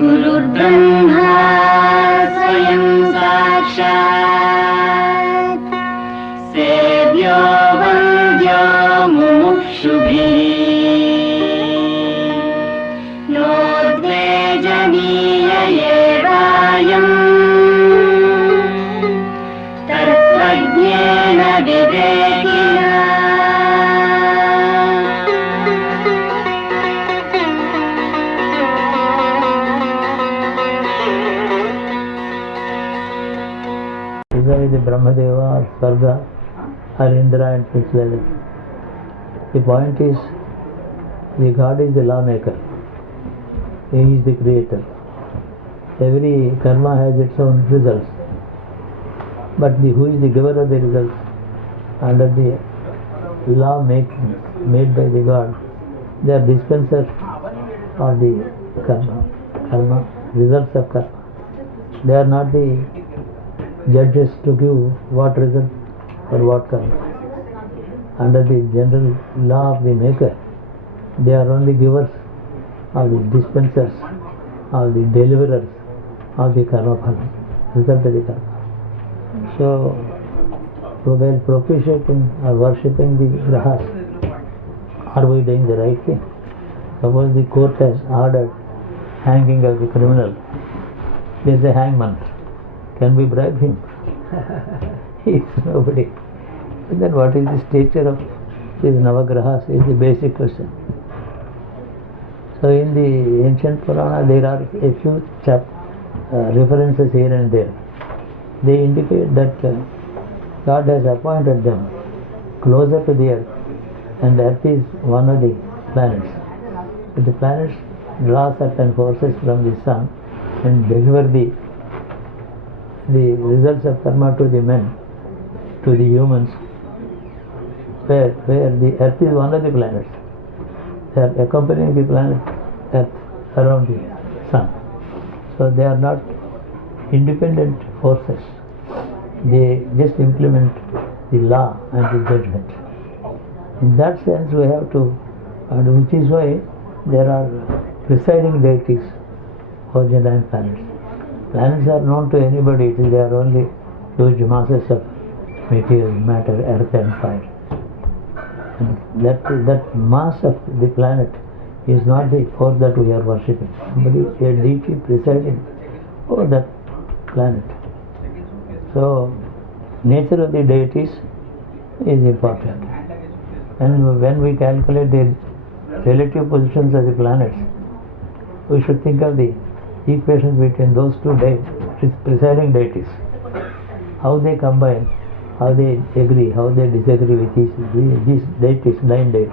गुरुर्ब्रह्मा स्वयं साक्षात् सेव्यो वन्द्यो मुमुक्षुभिः नोद्वेजनीय एवायम् तत्त्वज्ञेन विवेकिना। The Brahmadeva or Swarga or Indra and things like that. The point is, the God is the lawmaker. He is the creator. Every karma has its own results. But who is the giver of the results? Under the law made by the God, they are dispensers of the karma, results of karma. They are not the judges to give what result or what karma. Under the general law of the maker, they are only givers of the dispensers, of the deliverers of the karma phala, result of the karma. So, while propitiating or worshipping the grahas, are we doing the right thing? Suppose the court has ordered hanging of the criminal. There is a hangman. Can we bribe him? He is nobody. And then what is the stature of these Navagrahas is the basic question. So in the ancient Purana there are a few references here and there. They indicate that God has appointed them closer to the earth, and earth is one of the planets. So the planets draw certain forces from the sun and deliver the results of karma to the men, to the humans, where the earth is one of the planets. They are accompanying the planet earth around the sun. So they are not independent forces. They just implement the law and the judgment. In that sense we have to, and which is why there are presiding deities for the 9 planets. Planets are known to anybody, they are only huge masses of material, matter, earth and fire. And that mass of the planet is not the force that we are worshipping. Somebody, a deity presiding over that planet. So, nature of the deities is important. And when we calculate the relative positions of the planets, we should think of the equations between those two presiding deities, how they combine, how they agree, how they disagree with these deities, 9 deities.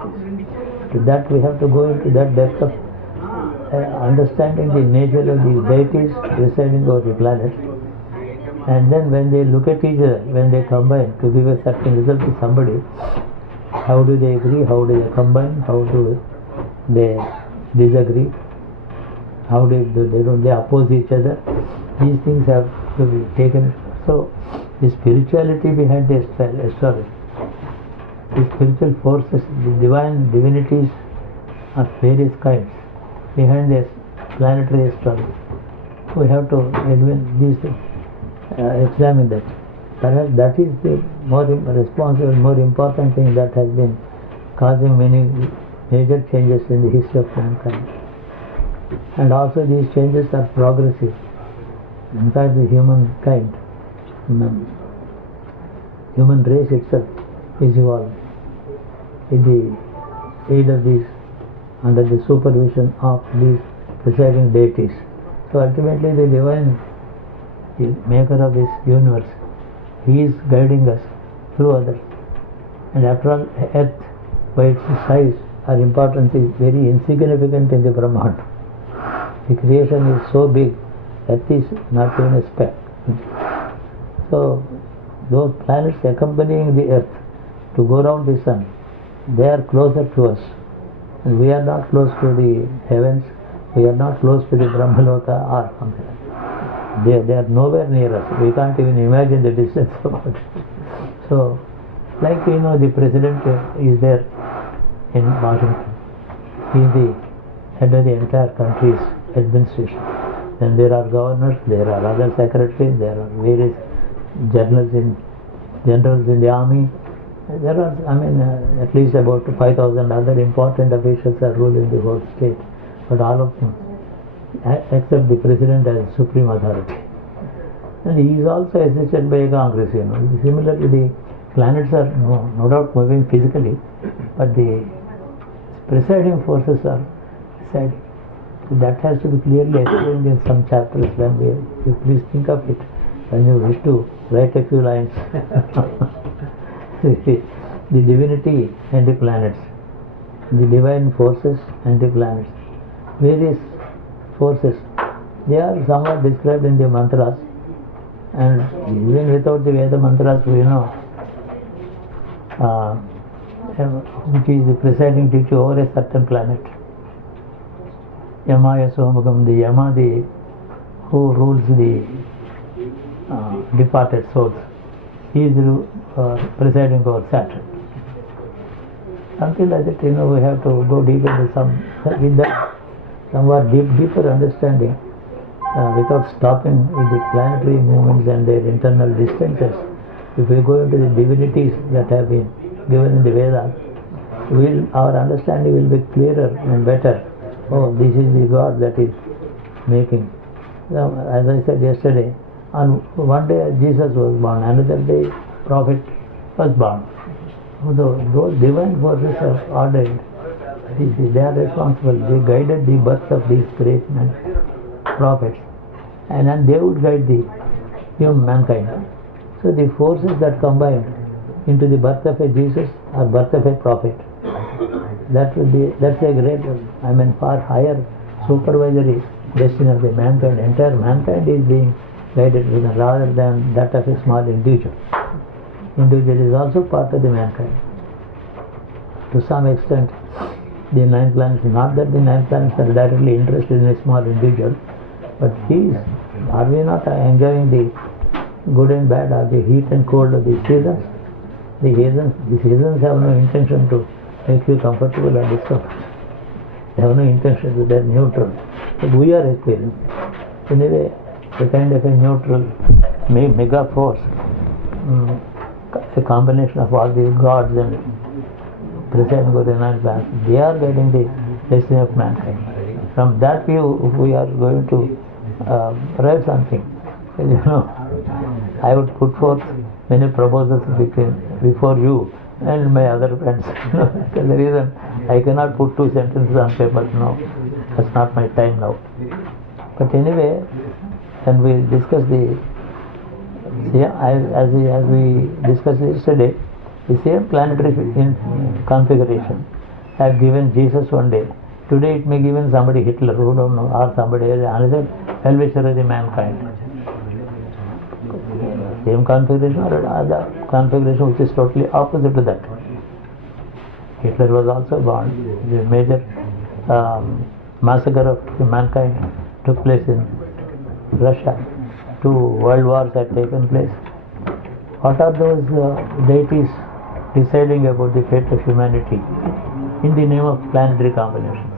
To that we have to go into that depth of understanding the nature of the deities presiding over the planet, and then when they look at each other, when they combine to give a certain result to somebody, how do they agree, how do they combine, how do they disagree, how do they oppose each other. These things have to be taken. So the spirituality behind the astrology, the spiritual forces, the divinities of various kinds behind this planetary astrology, we have to examine that. Perhaps that is the more responsible, more important thing that has been causing many major changes in the history of mankind. And also these changes are progressive. In fact, the human race itself is evolving with the aid of these, under the supervision of these presiding deities. So ultimately the divine, the maker of this universe, he is guiding us through others. And after all, earth by its size or importance is very insignificant in the Brahmanda. The creation is so big, earth is not even a speck. So those planets accompanying the earth to go round the sun, they are closer to us. And we are not close to the heavens, we are not close to the Brahmaloka or something. They are nowhere near us. We can't even imagine the distance about it. So, like the president is there in Washington. He is the head of the entire country's administration. Then there are governors, there are other secretaries, there are various generals in the army. There are, at least about 5,000 other important officials are ruling the whole state. But all of them, except the president as supreme authority. And he is also assisted by a Congress. Similarly, the planets are no doubt moving physically, but the presiding forces are presiding. That has to be clearly explained in some chapters. When you please think of it when you wish to write a few lines. The divinity and the planets, the divine forces and the planets, various forces, they are somewhat described in the mantras, and even without the Veda mantras we know which is the presiding deity over a certain planet. Yamaya Somagam, the Yama, who rules the departed souls, he is presiding over Saturn. Something like that, we have to go deeper into with that somewhat deeper understanding, without stopping with the planetary movements and their internal distances. If we go into the divinities that have been given in the Vedas, our understanding will be clearer and better. Oh, this is the God that is making. Now, as I said yesterday, on one day Jesus was born, another day prophet was born. Those divine forces are ordained. They are responsible. They guided the birth of these great men, prophets, and then they would guide the mankind. So the forces that combined into the birth of a Jesus or birth of a prophet, that's a great, far higher supervisory destiny of the mankind. Entire mankind is being guided rather than that of a small individual. Individual is also part of the mankind. To some extent, the 9 planets, not that the 9 planets are directly interested in a small individual, but are we not enjoying the good and bad, or the heat and cold of the seasons? The seasons have no intention to make you comfortable or discomfort. They have no intention, they are neutral. But we are experiencing. Anyway, a kind of a neutral mega force, a combination of all these gods and presiding over the 9 planets, they are guiding the destiny of mankind. From that view, if we are going to write something, I would put forth many proposals before you and my other friends. Because the reason I cannot put 2 sentences on paper now, that's not my time now. But anyway, when we discuss as we discussed yesterday, the same planetary configuration have given Jesus one day. Today it may given somebody Hitler, who don't know, or somebody another well-wisher of the mankind. Same configuration or other configuration which is totally opposite to that. Hitler was also born. The major massacre of mankind took place in Russia. 2 world wars had taken place. What are those deities deciding about the fate of humanity in the name of planetary combinations?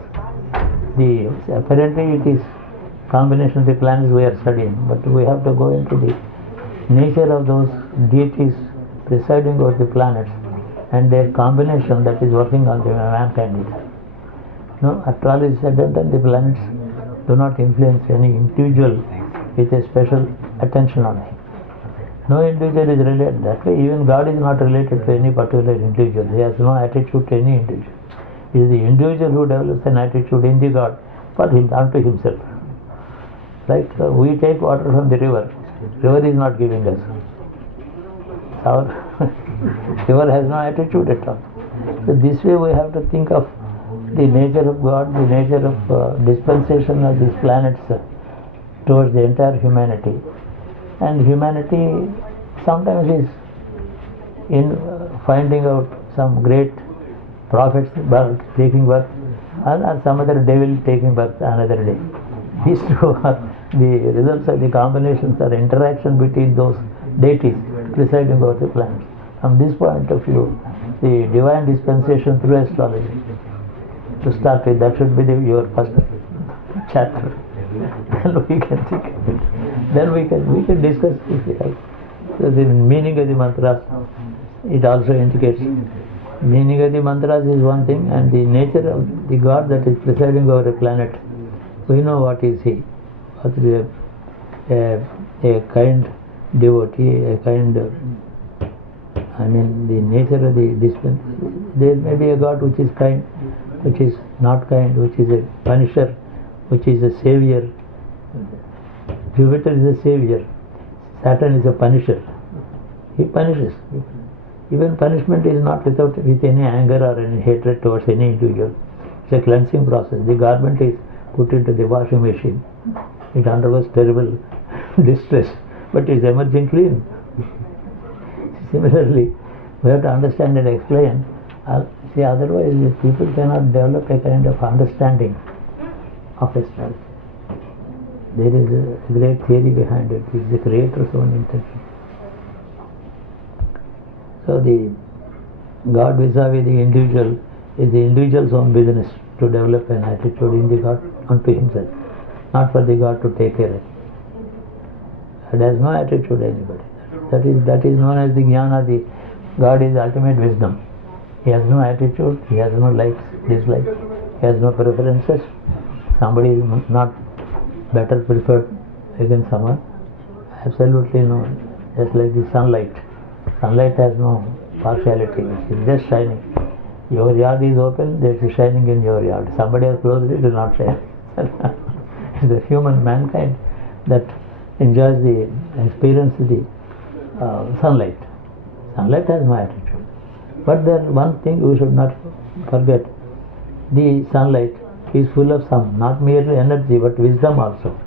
Apparently it is combination of the planets we are studying, but we have to go into the nature of those deities presiding over the planets and their combination that is working on the mankind. No, after all is said and done, the planets do not influence any individual with a special attention on him. No individual is related. That way, even God is not related to any particular individual. He has no attitude to any individual. It is the individual who develops an attitude in the God for him, unto himself. Like we take water from the river. River is not giving us. Our river has no attitude at all. So this way we have to think of the nature of God, the nature of dispensation of these planets towards the entire humanity. And humanity sometimes is in finding out some great prophets taking birth, and some other devil taking birth another day. These two are the results of the combinations are interaction between those deities presiding over the planets. From this point of view, the divine dispensation through astrology, to start with, that should be your first chapter. Then we can think of it. Then we can discuss if we like. So the meaning of the mantras, it also indicates. Meaning of the mantras is one thing, and the nature of the God that is presiding over a planet, we know what is he. What is a kind devotee, a kind, the nature of the dispense. There may be a God which is kind, which is not kind, which is a punisher, which is a savior. Jupiter is a savior. Saturn is a punisher. He punishes. Even punishment is not with any anger or any hatred towards any individual. It's a cleansing process. The garment is put into the washing machine. It undergoes terrible distress, but is emerging clean. Similarly, we have to understand and explain. See, otherwise people cannot develop a kind of understanding of astrology. There is a great theory behind it. It is the Creator's own intention. So the God vis-a-vis the individual is the individual's own business to develop an attitude in the God unto himself, not for the God to take care of. God has no attitude anybody. That is known as the jnana. The God is ultimate wisdom. He has no attitude, he has no likes, dislikes, he has no preferences. Somebody is not better preferred against someone. Absolutely no. Just like the sunlight. Sunlight has no partiality. It's just shining. Your yard is open, there is shining in your yard. Somebody has closed it, it will not shine. It's the human mankind that enjoys the experience the sunlight. Sunlight has no attitude. But there one thing we should not forget. The sunlight is full of some, not merely energy, but wisdom also.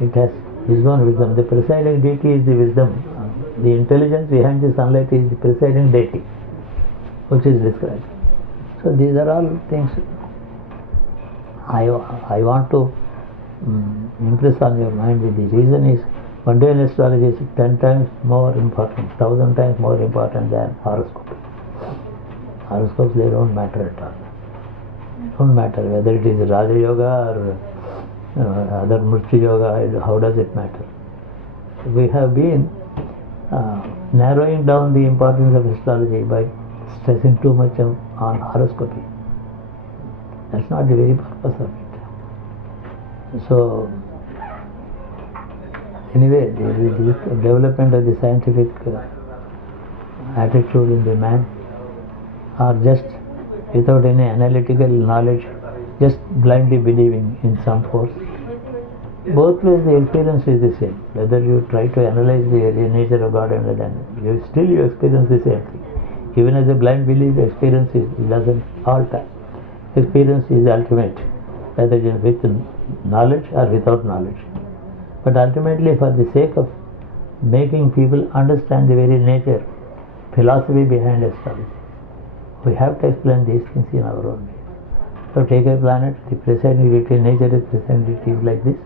It has his own wisdom. The presiding deity is the wisdom. The intelligence behind the sunlight is the presiding deity, which is described. So these are all things I want to impress on your mind. The reason is mundane astrology is 10 times more important, 1,000 times more important than horoscopes. Horoscopes, they don't matter at all. They don't matter whether it is Raja Yoga or other Murti Yoga. How does it matter? We have been narrowing down the importance of astrology by stressing too much on horoscopy. That's not the very purpose of it. So anyway, the development of the scientific attitude in the man, or just without any analytical knowledge, just blindly believing in some force. Both ways the experience is the same. Whether you try to analyze the nature of God and you experience the same thing. Even as a blind believer, experience doesn't alter. Experience is ultimate, whether with knowledge or without knowledge. But ultimately, for the sake of making people understand the very nature, philosophy behind astrology, we have to explain these things in our own way. So take a planet, the presiding deity, nature is presiding deity is like this,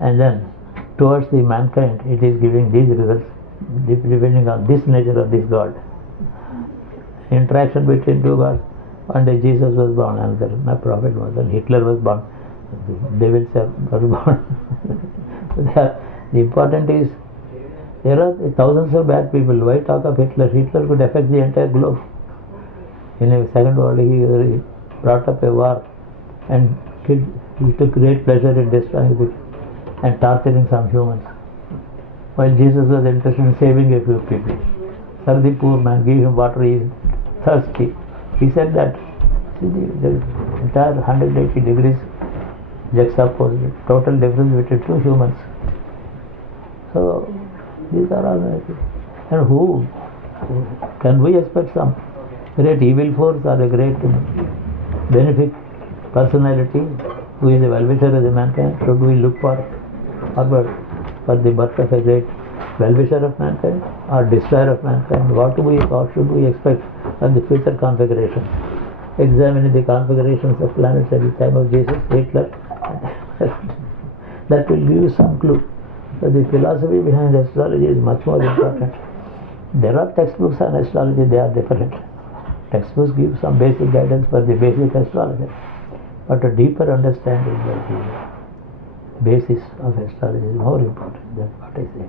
and then towards the mankind it is giving these results depending on this nature of this God. Interaction between two gods. One day Jesus was born, another my prophet was born, Hitler was born, devils were born. The important is there are thousands of bad people. Why talk of Hitler? Hitler could affect the entire globe. In the Second World he brought up a war and he took great pleasure in destroying it and torturing some humans, while Jesus was interested in saving a few people. Serve the poor man, give him water, he is thirsty. He said that. See the entire 180 degrees juxtaposed, total difference between two humans. So these are all, and who can we expect some great evil force or a great benefic personality who is a well-wisher of the mankind? Should we look forward for the birth of a great well-wisher of mankind or destroyer of mankind? What should we expect of the future configurations? Examining the configurations of planets at the time of Jesus, Hitler, That will give you some clue. So the philosophy behind astrology is much more important. There are textbooks on astrology, they are different. Textbooks give some basic guidance for the basic astrology, but a deeper understanding of the basis of astrology is more important. That's what I say.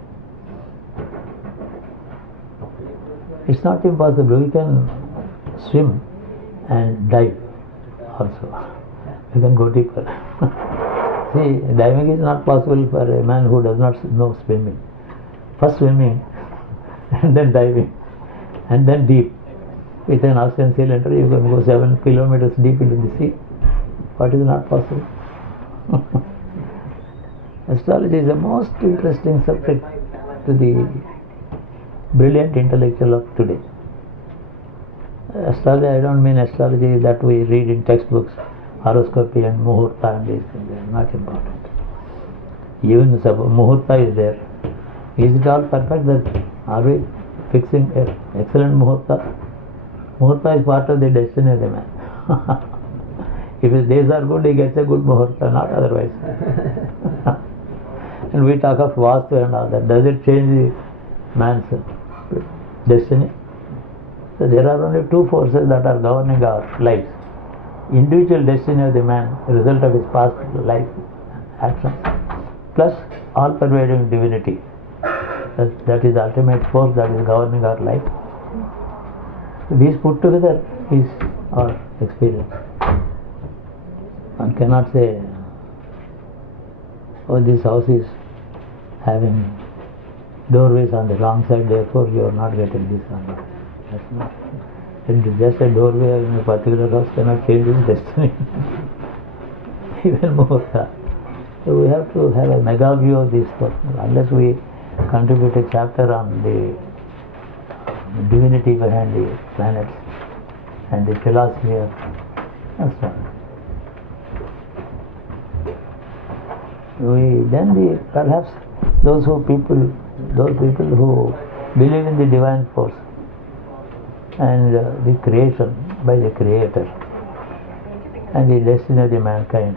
It's not impossible. We can swim and dive also. We can go deeper. See, diving is not possible for a man who does not know swimming. First swimming, and then diving, and then deep. With an oxygen cylinder, you can go 7 kilometers deep into the sea. What is not possible? Astrology is the most interesting subject to the brilliant intellectual of today. Astrology, I don't mean astrology that we read in textbooks, horoscopy and muhurta and these things, they are not important. Even muhurta is there. Is it all perfect? That are we fixing excellent muhurta? Muhurta is part of the destiny of the man. If his days are good, he gets a good muhurta, not otherwise. And we talk of vastu and all that. Does it change the man's destiny? So there are only two forces that are governing our lives. Individual destiny of the man, result of his past life actions, plus all-pervading divinity. That is the ultimate force that is governing our life. These put together is our experience. One cannot say, oh, this house is having doorways on the wrong side, therefore you are not getting this on that. That's not. Just a doorway in a particular house cannot change his destiny. Even more. So we have to have a mega view of this stuff. Unless we contribute a chapter on the divinity behind the planets and the philosophy of astrology. Perhaps those people who believe in the divine force and the creation by the Creator and the destiny of the mankind,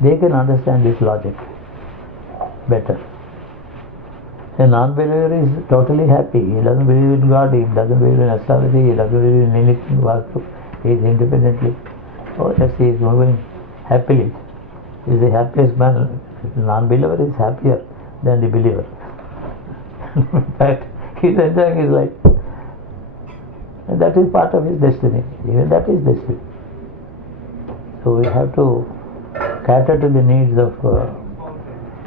they can understand this logic better. A non-believer is totally happy. He doesn't believe in God, he doesn't believe in astrology, he doesn't believe in anything. He is independently. Oh yes, he is moving happily. He is the happiest man. The non-believer is happier than the believer. In fact, he is enjoying his life. And that is part of his destiny. Even that is destiny. So we have to cater to the needs of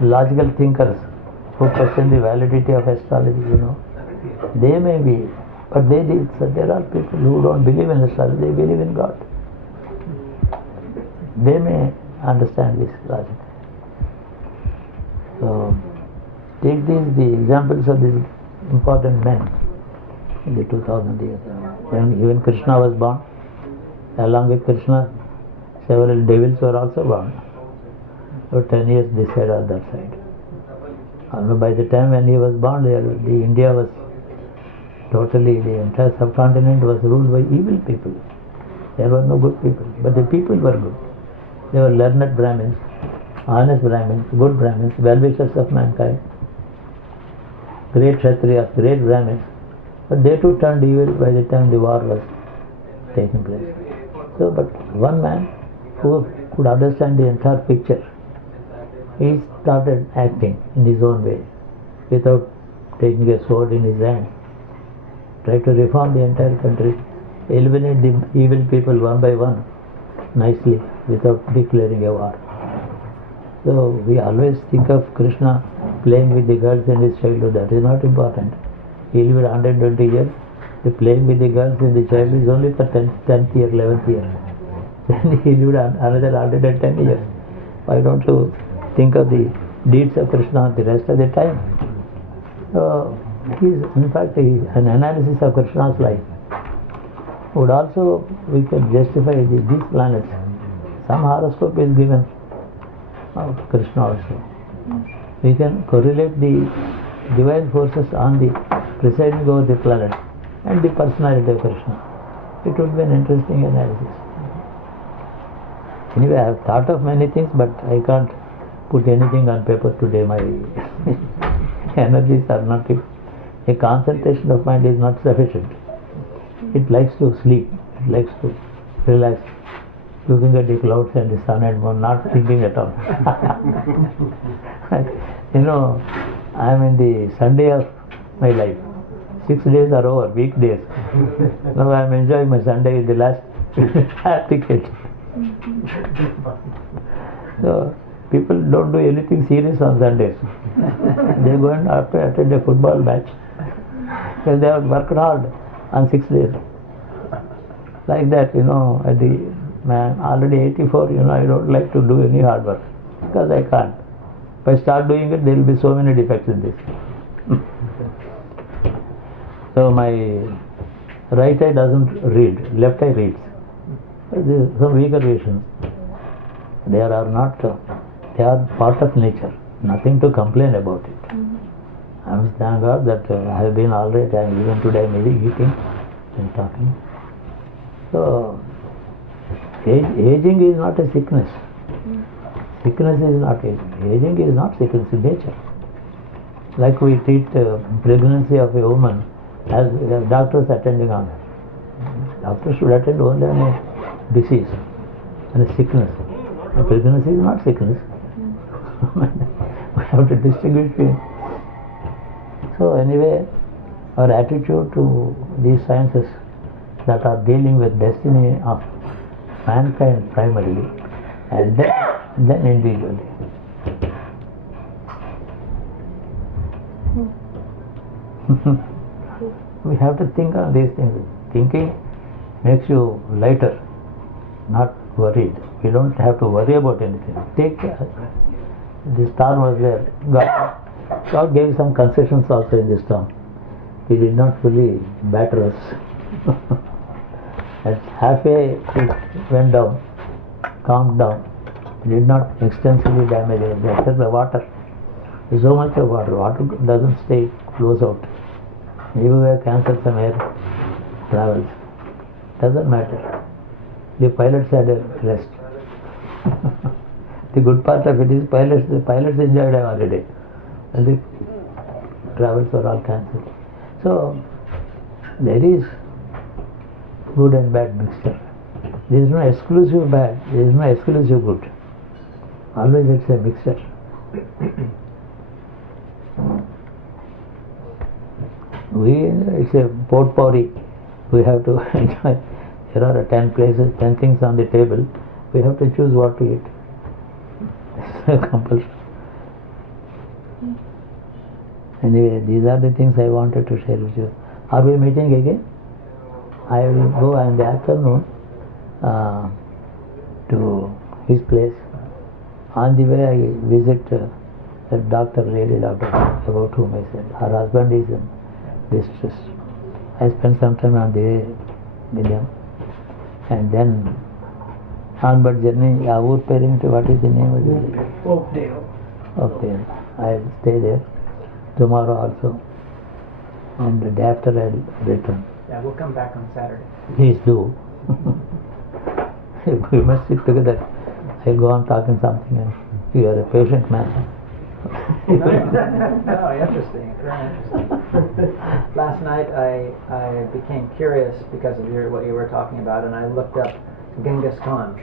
logical thinkers who question the validity of astrology, They may be, but there are people who don't believe in astrology, they believe in God. They may understand this logic. So take the examples of these important men in the 2000 years. When even Krishna was born, along with Krishna, several devils were also born. So 10 years this side or that side. And by the time when he was born, India was totally, the entire subcontinent was ruled by evil people. There were no good people, but the people were good. They were learned Brahmins, honest Brahmins, good Brahmins, well-wishers of mankind, great Kshatriyas, great Brahmins. But they too turned evil by the time the war was taking place. So, but one man who could understand the entire picture, he started acting in his own way, without taking a sword in his hand. Try to reform the entire country, eliminate the evil people one by one, nicely, without declaring a war. So we always think of Krishna playing with the girls in his childhood. That is not important. He lived 120 years. The playing with the girls in the childhood is only for 10th year, 11th year. Then he lived another 110 years. Why don't you think of the deeds of Krishna the rest of the time? So in fact, an analysis of Krishna's life would also, we can justify these planets. Some horoscope is given of Krishna also. We can correlate the divine forces on the presiding over the planet and the personality of Krishna. It would be an interesting analysis. Anyway, I have thought of many things, but I can't put anything on paper today. My energies are not, a concentration of mind is not sufficient. It likes to sleep, it likes to relax, looking at the clouds and the sun and moon, not thinking at all. I am in the Sunday of my life. 6 days are over, weekdays. Now I am enjoying my Sunday, the last ticket. So people don't do anything serious on Sundays. They go and attend a football match because they have worked hard on 6 days. Like that, at the man already 84, I don't like to do any hard work because I can't. If I start doing it, there will be so many defects in this. So my right eye doesn't read, left eye reads. There is some weaker vision. They are part of nature. Nothing to complain about it. I must thank God that I have been all right, and even today maybe eating and talking. So aging is not a sickness. Sickness is not aging. Aging is not sickness in nature. Like we treat pregnancy of a woman as doctors attending on her. Doctors should attend only on a disease and a sickness. And pregnancy is not sickness. We have to distinguish between. So anyway, our attitude to these sciences that are dealing with destiny of mankind primarily, and then individually. We have to think on these things. Thinking makes you lighter, not worried. We don't have to worry about anything. Take care. The storm was there. God gave some concessions also in this storm. He did not fully batter us. At halfway it went down, calmed down. Did not extensively damage it. Except the water. There's so much of water. Water doesn't stay close out. Everywhere cancels some air travels. Doesn't matter. The pilots had a rest. The good part of it is the pilots enjoyed a holiday. And the travels were all cancelled. So there is good and bad mixture. There is no exclusive bad, there is no exclusive good. Always it's a mixture. It's a potpourri. We have to enjoy. There are 10 places, 10 things on the table. We have to choose what to eat. It's a compulsion. Anyway, these are the things I wanted to share with you. Are we meeting again? I will go in the afternoon to his place. On the way, I visit a lady doctor, about whom I said, her husband is in distress. I spent some time on the way with him. And then onward journey, our parent, what is the name of it? Oakdale. Okay, I'll stay there tomorrow also. And the day after I'll return. Yeah, we'll come back on Saturday. Please do. We must sit together. I'll go on talking something and you are a patient man. No, interesting. Very interesting. Last night I became curious because of what you were talking about, and I looked up Genghis Khan.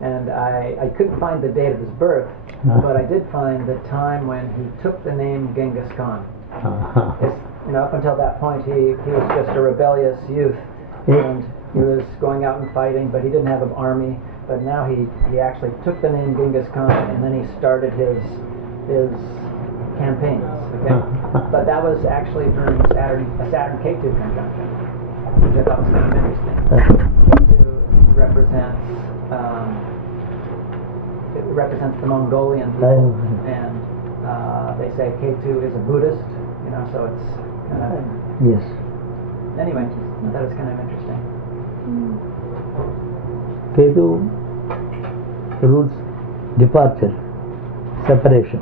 And I couldn't find the date of his birth, but I did find the time when he took the name Genghis Khan. Up until that point he was just a rebellious youth, and he was going out and fighting, but he didn't have an army. But now he actually took the name Genghis Khan, and then he started his campaigns. Okay, but that was actually during a Saturn K2 conjunction, which I thought was kind of interesting. K2 represents the Mongolian people, and they say K2 is a Buddhist. So it's kind of yes. Anyway, I thought it was kind of interesting. Ketu rules departure, separation.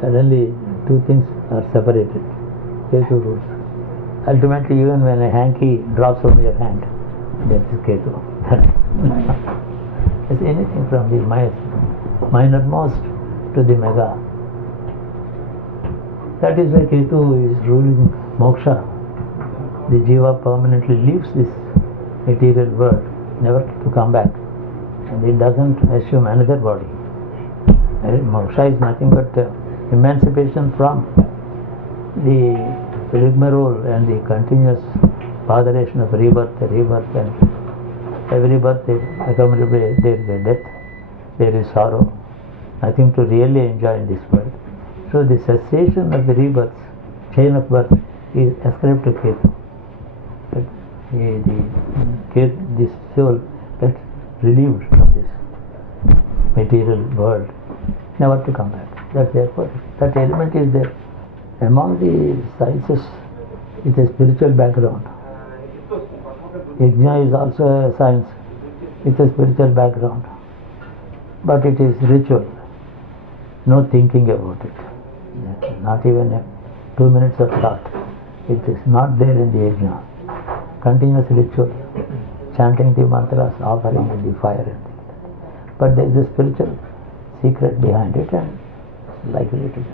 Suddenly two things are separated. Ketu rules. Ultimately, even when a hanky drops from your hand, that is Ketu. It's anything from the minormost to the mega. That is why Ketu is ruling moksha. The jiva permanently leaves this material world, never to come back, and it doesn't assume another body. Moksha is nothing but emancipation from the rigmarole and the continuous botheration of rebirth, and every birth accompanied there is a death, there is sorrow, nothing to really enjoy in this world. So the cessation of the rebirth, chain of birth, is ascribed to Ketu. This soul gets relieved from this material world, never to come back. Therefore, that element is there. Among the sciences with a spiritual background, Yajna is also a science with a spiritual background, but it is ritual, no thinking about it, not even 2 minutes of thought. It is not there in the Yajna. Continuous ritual, chanting the mantras, offering the fire, but there is a spiritual secret behind it, and likely to be.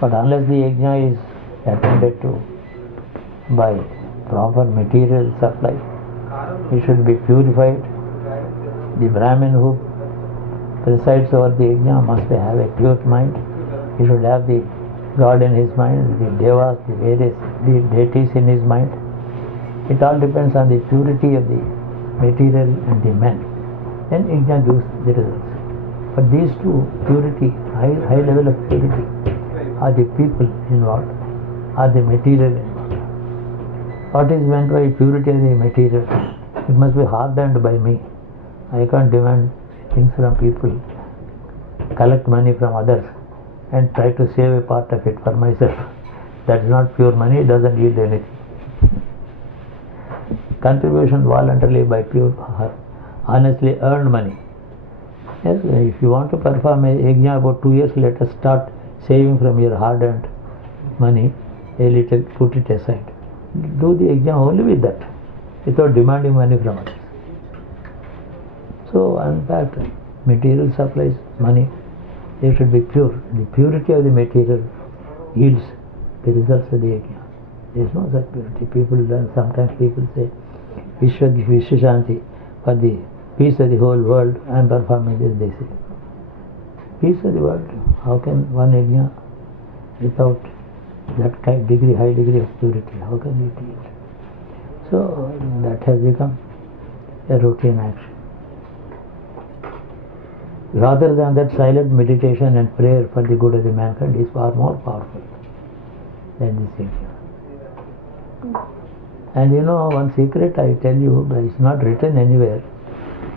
But unless the yajna is attended to by proper material supply, it should be purified. The Brahmin who presides over the yajna must have a pure mind. He should have the God in his mind, the devas, the deities in his mind. It all depends on the purity of the material and the man. Then yajna gives the results. But these two, purity, high level of purity, are the people involved, are the material involved. What is meant by purity of the material? It must be hardened by me. I can't demand things from people, collect money from others, and try to save a part of it for myself. That's not pure money, it doesn't yield anything. Contribution voluntarily by pure, honestly earned money. Yes, if you want to perform a yajna about 2 years later, start saving from your hard-earned money a little, put it aside. Do the yajna only with that, without demanding money from others. So, in fact, material supplies money, they should be pure. The purity of the material yields the results of the yajna. There is no such purity. Sometimes people say, Vishwashanti, for the peace of the whole world, I am performing this, they say. Peace of the world, how can one yajna without that high degree of purity, how can it yield? So that has become a routine action. Rather than that, silent meditation and prayer for the good of the mankind is far more powerful than this yajna. And one secret I tell you, but it's not written anywhere.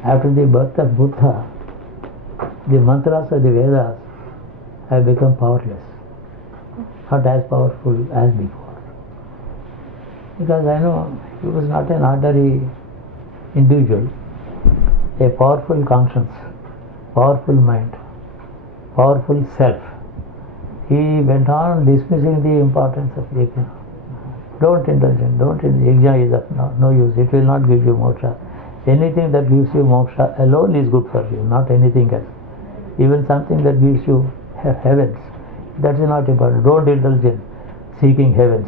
After the birth of Buddha, the mantras of the Vedas have become powerless, not as powerful as before. Because I know he was not an ordinary individual, a powerful conscience, powerful mind, powerful self. He went on dismissing the importance of yajna. Don't indulge in, yajna is of no use, it will not give you moksha. Anything that gives you moksha alone is good for you, not anything else. Even something that gives you heavens, that is not important. Don't indulge in seeking heavens.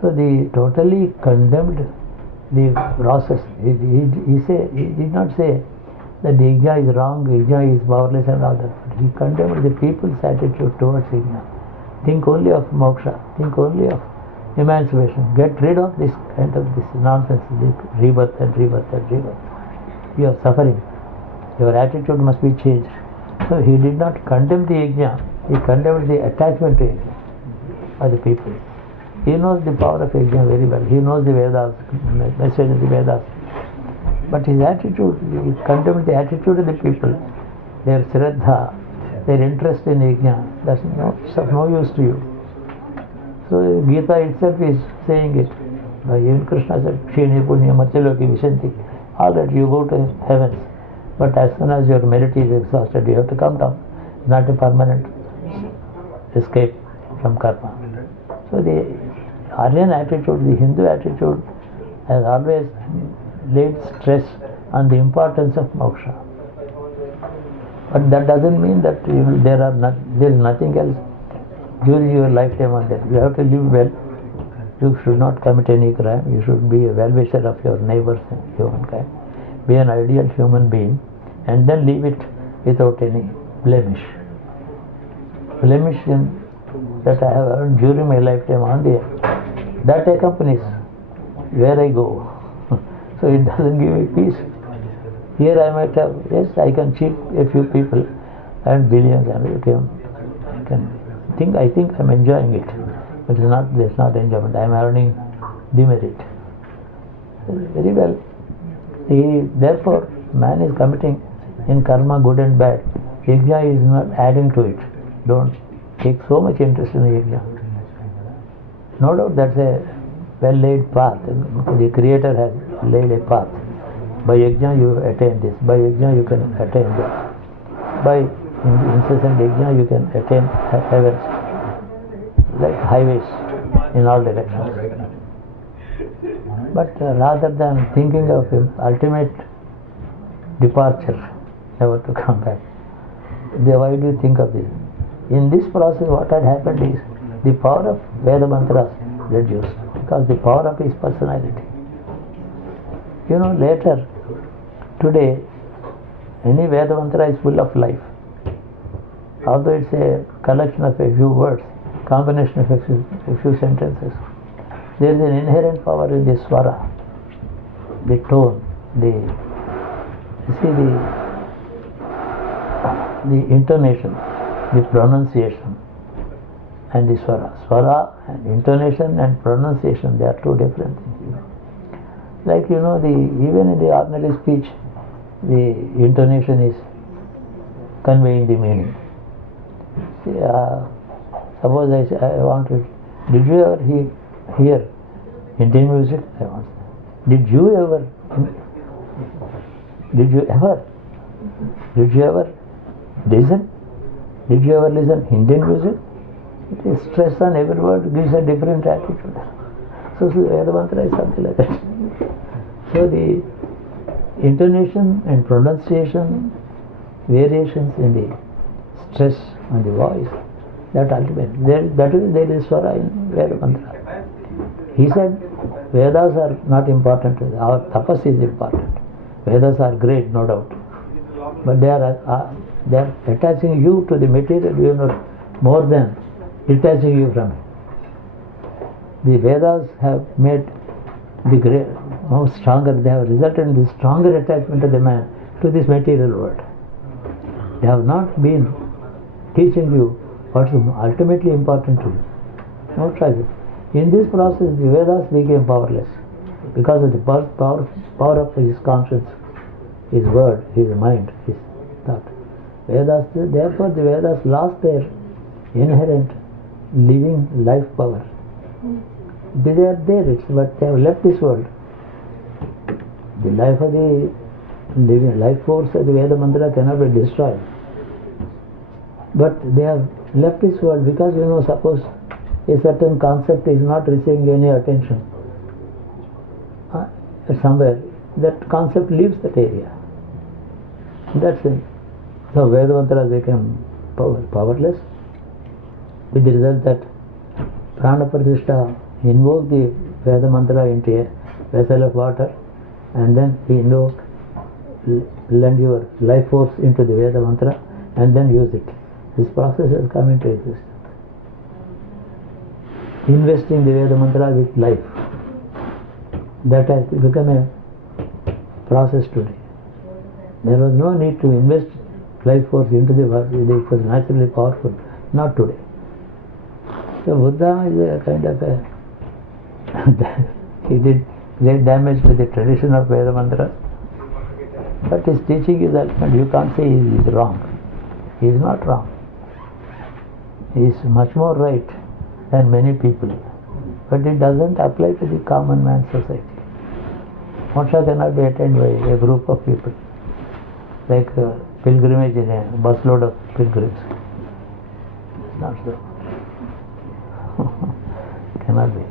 So the totally condemned the process. He did not say that the yajna is wrong, yajna is powerless and all that. He condemned the people's attitude towards yajna. Think only of moksha, think only of emancipation. Get rid of this kind of this nonsense, this rebirth and rebirth and rebirth. You are suffering. Your attitude must be changed. So he did not condemn the yajna, he condemned the attachment to yajna by the people. He knows the power of yajna very well. He knows the Vedas, message of the Vedas. But his attitude, he condemned the attitude of the people, their shraddha, their interest in yajna. That's of no use to you. So Gita itself is saying it. Even Krishna said, Kshini Punya Marchaloki Vishanti. All right, you go to heavens. But as soon as your merit is exhausted, you have to come down. Not a permanent escape from karma. So the Aryan attitude, the Hindu attitude has always laid stress on the importance of moksha. But that doesn't mean that there is nothing else during your lifetime on that. You have to live well. You should not commit any crime. You should be a well-wisher of your neighbors and humankind. Be an ideal human being, and then leave it without any blemish. Blemish that I have earned during my lifetime on the earth, that accompanies where I go. So it doesn't give me peace. Here I might have, yes, I can cheat a few people and billions, and I think I'm enjoying it. But there's not enjoyment. I'm earning demerit. Very well. Therefore, man is committing in karma, good and bad. Yajna is not adding to it. Don't take so much interest in the yajna. No doubt that's a well-laid path. The Creator has laid a path. By yajna you attain this. By yajna you can attain that. By incessant yajna you can attain heavens, like highways in all directions. But rather than thinking of ultimate departure, never to come back, why do you think of this? In this process, what had happened is the power of Veda mantras reduced, because the power of his personality. Later, today, any Veda mantra is full of life. Although it's a collection of a few words, combination of a few sentences, there is an inherent power in the swara, the tone, the intonation, the pronunciation, and the swara. Swara and intonation and pronunciation, they are two different things. Like even in the ordinary speech, the intonation is conveying the meaning. Suppose I want to. Did you ever hear Indian music? I want. Did you ever listen? Did you ever listen Indian music? It is stress on every word, gives a different attitude. So Veda mantra is something like that. So the intonation and pronunciation, variations in the stress on the voice, that ultimately, there is swara in Veda mantra. He said, Vedas are not important, our tapas is important. Vedas are great, no doubt. But they are attaching you to the material, more than detaching you from it. The Vedas have made the more stronger, they have resulted in the stronger attachment of the man to this material world. They have not been teaching you what is ultimately important to you. No choice. In this process, the Vedas became powerless because of the power of his conscience, his word, his mind, his thought. Therefore, the Vedas lost their inherent living life power. They are there, but they have left this world. The life of the living life force of the Veda mantra cannot be destroyed. But they have left this world because suppose a certain concept is not receiving any attention somewhere, that concept leaves that area. That's it. So Veda mantras became powerless, with the result that Prana Pratishtha invoke the Veda mantra into a vessel of water, and then lend your life force into the Veda mantra, and then use it. This process has come into existence. Investing the Veda mantra with life, that has become a process today. There was no need to invest life force into the work, it was naturally powerful, not today. So Buddha is a kind of he did great damage to the tradition of Veda mantras, but his teaching is ultimate. You can't say he is wrong. He is not wrong. He is much more right than many people, but it doesn't apply to the common man society. Moksha cannot be attained by a group of people, like pilgrimage in a busload of pilgrims. It's not so. Cannot be.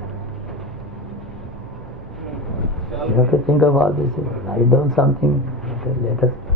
You have to think of all this. Write down something. Okay, let us